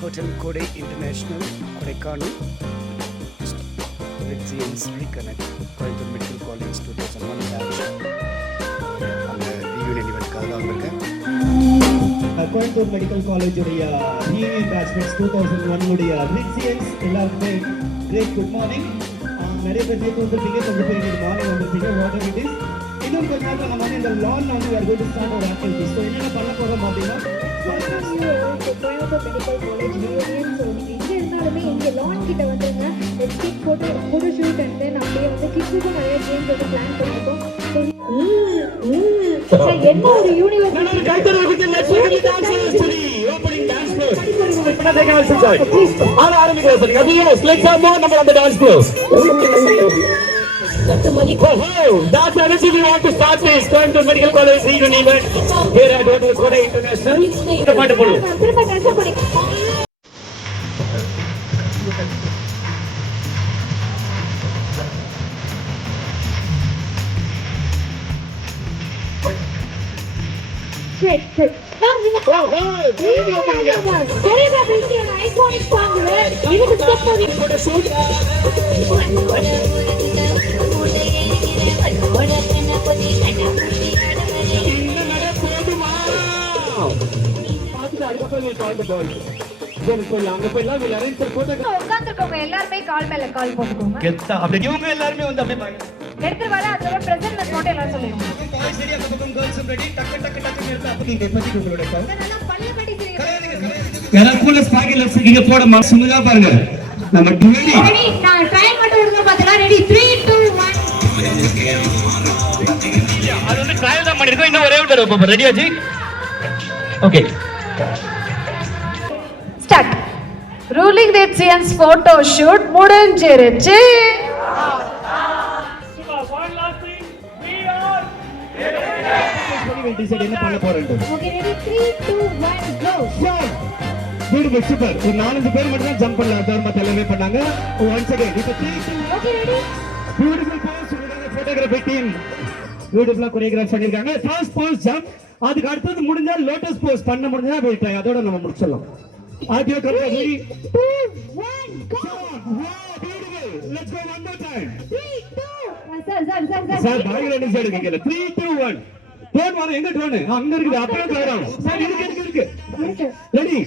Hotel Kodai International, Kodaikanal, Residence Reconnect, Coimbatore Medical College 2001 batch. அந்த reunion event-க்காக வந்திருக்கேன். Coimbatore medical college உடைய reunion batchmates 2001 உடைய Residence எல்லாருக்குமே great good morning. நிறைய பேர் நேற்று வந்திருப்பீங்க, கொஞ்சம் பேர் இன்னைக்கு மார்னிங் வந்திருப்பீங்க. whatever it is, இன்னும் கொஞ்ச நேரத்தில் நம்ம வந்து இந்த லான் வந்து we are going to start our activities. So என்னென்ன பண்ண போகிறோம் அப்படின்னா Coimbatore medical college union. So நீங்கள் எங்கே இருந்தாலுமே இங்கே லான் கிட்ட வந்துருங்க. ஸ்டிக் போட்டு ஷூட் அண்ட் தென் அப்படியே வந்து கிட்ஸுக்கும் நிறைய கேம்ஸ் வந்து பிளான் பண்ணியிருக்கோம். என்ன ஒரு university that's energy we want to start with Coimbatore Medical College reunion event here at Hotel Kodai International. உட்கார்ந்துருக்கவங்க எல்லாருமே கால் மேல கால் போட்டுக்கோங்க. இவங்க எல்லாருமே வந்து அப்படியே எடுத்துட்டு வர அதோட பிரசன்ட் மிஸ் மட்டும் எல்லாரும் சொல்லிடுங்க. பாருங்க நம்ம நான் ட்ரையல் மட்டும் எடுத்து பார்த்தலாம். ரெடி 3 2 1 அது வந்து ட்ரையல் தான் பண்ணிருக்கோம். இன்னும் ஒரே ஒரு தடவை ரெடியா ji? Okay start. Ruling residence photo shoot முடிஞ்சிருச்சு. என்ன பண்ண போறேன்? Okay ready 3 2 1 go. Beautiful super. ஒரு 4-5 பேர் மட்டும் தான் ஜம்ப் பண்ணல, அதோட மத்த எல்லாமே பண்ணாங்க. once again இப்போ 3 2 okay ready. Beautiful pose photography team பியூட்டிஃபுல்லா கோரியோகிராஃப் பண்ணிருக்காங்க. ஃபர்ஸ்ட் போஸ் ஜம்ப், அதுக்கு அடுத்து முடிஞ்சா லோட்டஸ் போஸ் பண்ண முடிஞ்சா வெயிட் ஆயி அதோட நம்ம முடிச்சிடலாம். Audio correct. Ready 2 1 go. Beautiful. Let's go one more time. 3 2 sir பயங்கர சைடு கேக்கல. 3 2 1 டோன் வர எங்க டோன் அங்க இருக்குது. அப்படியே கவரம் சார் இருக்கு. Ready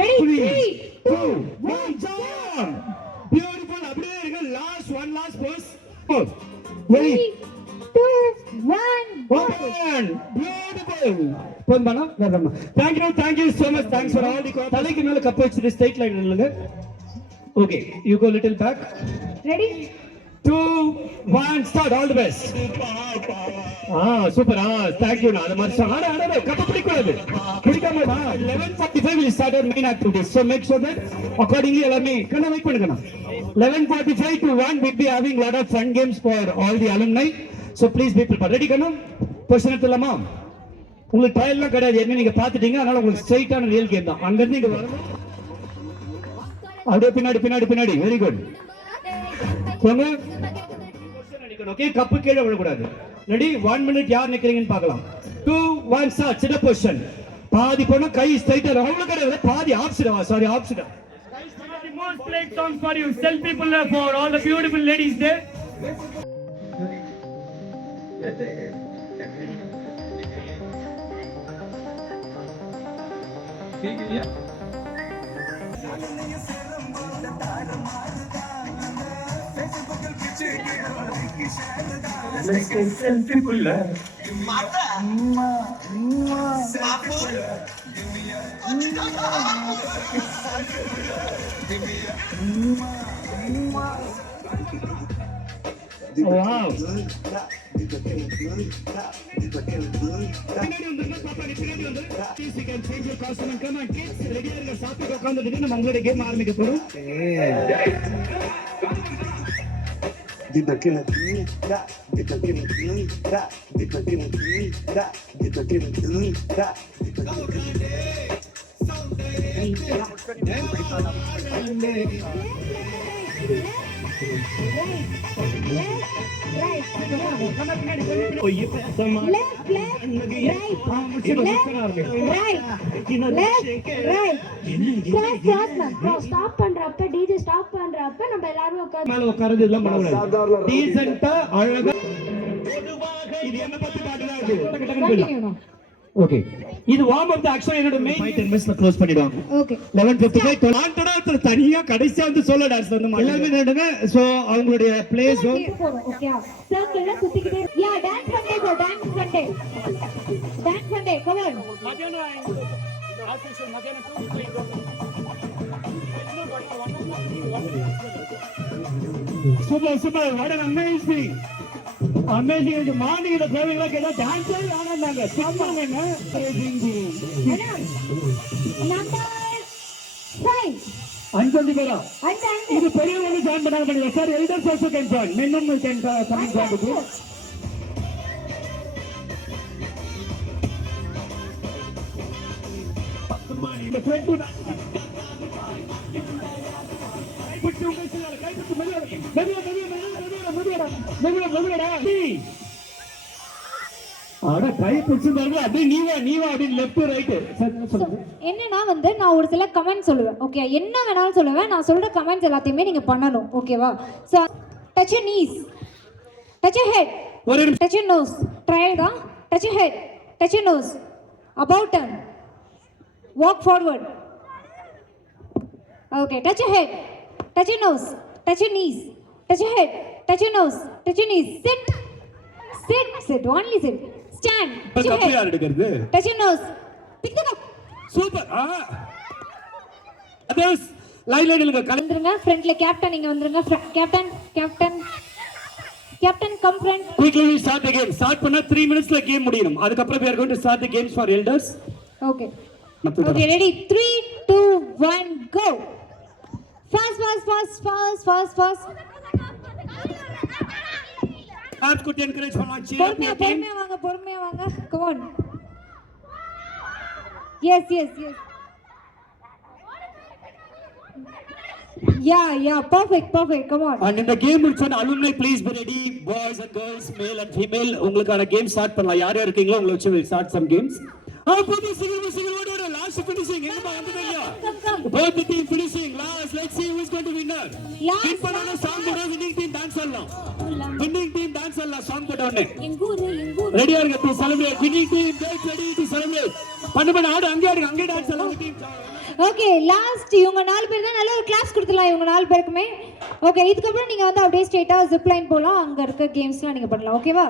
ready 3 2 1 jump. பியூட்டிஃபுல். அப்படியே இருங்க. Last pose. Ready 2 1 one. Beautiful. Phone பண்ணா வரமா. Thank you so much. Thanks for all the தலைக்கு மேல கப் வச்சிட்டு ஸ்ட்ரைட் லைன் நில்லுங்க. Okay, you go little back. Ready 2 1 start. All the best. Super. thank you. அது மாதிரி ஆட கப் பிடிக்காது. பிடிக்காம 11:45 will start our main activities. So make sure that accordingly எல்லாமே கண்ண வெயிட் பண்ணுங்க. 11:45 to 1 we'll be having lot of fun games for all the alumni. So please be prepared. Ready கண்ணா? Position எடுத்துலாமா? உங்களுக்கு ட்ரையல்லாம் கிடையாது, என்ன நீங்க பாத்துட்டீங்க. அதனால உங்களுக்கு ஸ்ட்ரைட்டான ரியல் கேம் தான். அங்க இருந்து இங்க வரணும். அப்படியே பின்னாடி. Very good. போங்க. ஓகே, கப்பு கீழே விழக்கூடாது. ரெடி 1 minute யார் நிக்கிறீங்கன்னு பார்க்கலாம். 2 1 start. சிட் அப் பொசிஷன். பாதி போனா கை ஸ்ட்ரைட்டா அவ்வளவு கிடையாது. பாதி option. Sorry option. most played songs for you. Tell people for all the beautiful ladies there. Let's take selfie pulla. Wow. Please, you can change your costume and come on, kids. Ready ஆருங்க. சாப்பிட்டு உட்கார்ந்துட்டு நம்ம உங்களுடைய game ஆரம்பிக்க போறோம். Stop பண்றப்ப DJ stop பண்றப்ப நம்ம எல்லாரும் உட்கார்ந்து மேல உட்கார்ந்து இதெல்லாம் பண்ணக்கூடாது. டீசென்ட்டா அழகா பொதுவாக இது என்ன பத்தி காட்டுறாங்க. ஓகே, இது வார்ம் அப் தான். ஆக்சுவலா என்னோட மெயின் 10 மினிட்ஸ்ல க்ளோஸ் பண்ணிடுவாங்க. ஓகே 11:55 கான்டடா தனியா கடைசியா வந்து சோலோ டான்ஸ் வந்து எல்லாமே நடுங்க. சோ அவங்களுடைய ப்ளே ஜோன் ஓகே சர்க்கிள்ல சுத்திக்கிட்டே யா டான்ஸ் பண்ணே ப்ரோ டான்ஸ் பண்ணே come on super super, what an amazing morning இந்த கோவில்ல கேட்டா டான்ஸே ஆனாங்க. சொன்னாங்க நம்பர் 5 5 பேரா இது பெரியவங்க ஜாயின் பண்ணாங்க பண்ணுங்க sir. Elders also can join. மென்னும் கேன் கம் ஜாயின் டு இந்த 20 கைப்பற்றி உங்க சிலர் கைப்பற்றி மெதுவா அட கை பிடிச்சிருந்தாங்க. அப்படியே நீவா அப்படி லெஃப்ட் ரைட் சொல்லுங்க. என்னன்னா வந்து நான் ஒரு சில கமெண்ட் சொல்லுவேன். ஓகே என்ன வேணாலும் சொல்லுவேன். நான் சொல்ற கமெண்ட்ஸ் எல்லாத்தையுமே நீங்க பண்ணணும். ஓகேவா? So touch your knees, touch your head, touch your nose. Trial தான். Touch your head, touch your nose, about turn, walk forward. Okay, touch your head, touch your nose, touch your knees, touch your head, touch your nose, touch your knees. Sit, only sit. Stand, touch your head, touch your nose, pick them up. Super. Others line இல்லங்க வந்துருங்க. ஃப்ரண்ட்ல captain இங்க வந்துருங்க. Captain come front. Quickly we start the game. Start பண்ணா 3 minutesல game முடியணும். அதுக்கு அப்புறம் we are going to start the games for elders. Okay. Okay, ready? 3, 2, 1, go. Fast. Claps could encourage for cheer up your team. பொறுமையா வாங்க. Come on. Yes. Yeah, perfect. Come on. And in the game முடிச்ச alumni please be ready, boys and girls, male and female. உங்களுக்கான game start பண்ணலாம். யார் இருக்கீங்களோ உங்களை வச்சு we'll start some games. Both single order last finishing. என்னமா வந்துட்டீங்க? Both the team finishing last. Let's see who is going to win. Win பண்ணான song போட winning team dance ஆடலாம். Winning team dance ஆடலாம் song போட்ட உடனே. ரெடியா இருங்க to celebrate. Winning team get ready to celebrate. பண்ண ஆடு அங்கே டான்ஸ் ஆடலாம் டீம். ஓகே லாஸ்ட் இவங்க 4 பேர் தான். நல்ல ஒரு கிளாஸ் கொடுத்துலாம் இவங்க 4 பேருக்குமே. ஓகே இதுக்கு அப்புறம் நீங்க வந்து அப்படியே ஸ்ட்ரைட்டா ஜிப் லைன் போலாம். அங்க இருக்க கேம்ஸ்லாம் நீங்க பண்ணலாம். ஓகேவா?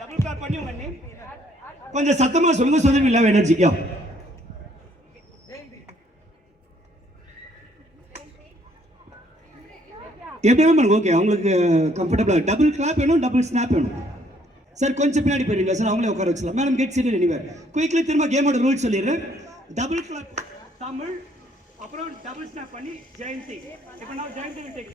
டபுள் கிளாப் பண்ணி உங்க நேம் கொஞ்சம் சத்தமா சொல்லுங்க so that we have energy. Yeah. எப்படியுமே பண்ணுங்க. ஓகே அவங்களுக்கு கம்ஃபர்டபுளா டபுள் கிளாப் வேணும், டபுள் ஸ்னாப் வேணும். சார் கொஞ்சம் பின்னாடி போயிருங்க சார். அவங்களே உட்கார வச்சலாம். Madam get seated anywhere. Quickly திரும்ப கேமோட ரூல்ஸ் சொல்லிடுறேன். டபுள் கிளாப் தமிழ், அப்புறம் டபுள் ஸ்னாப் பண்ணி ஜெயந்தி. இப்போ நான் ஜெயந்தி டேக்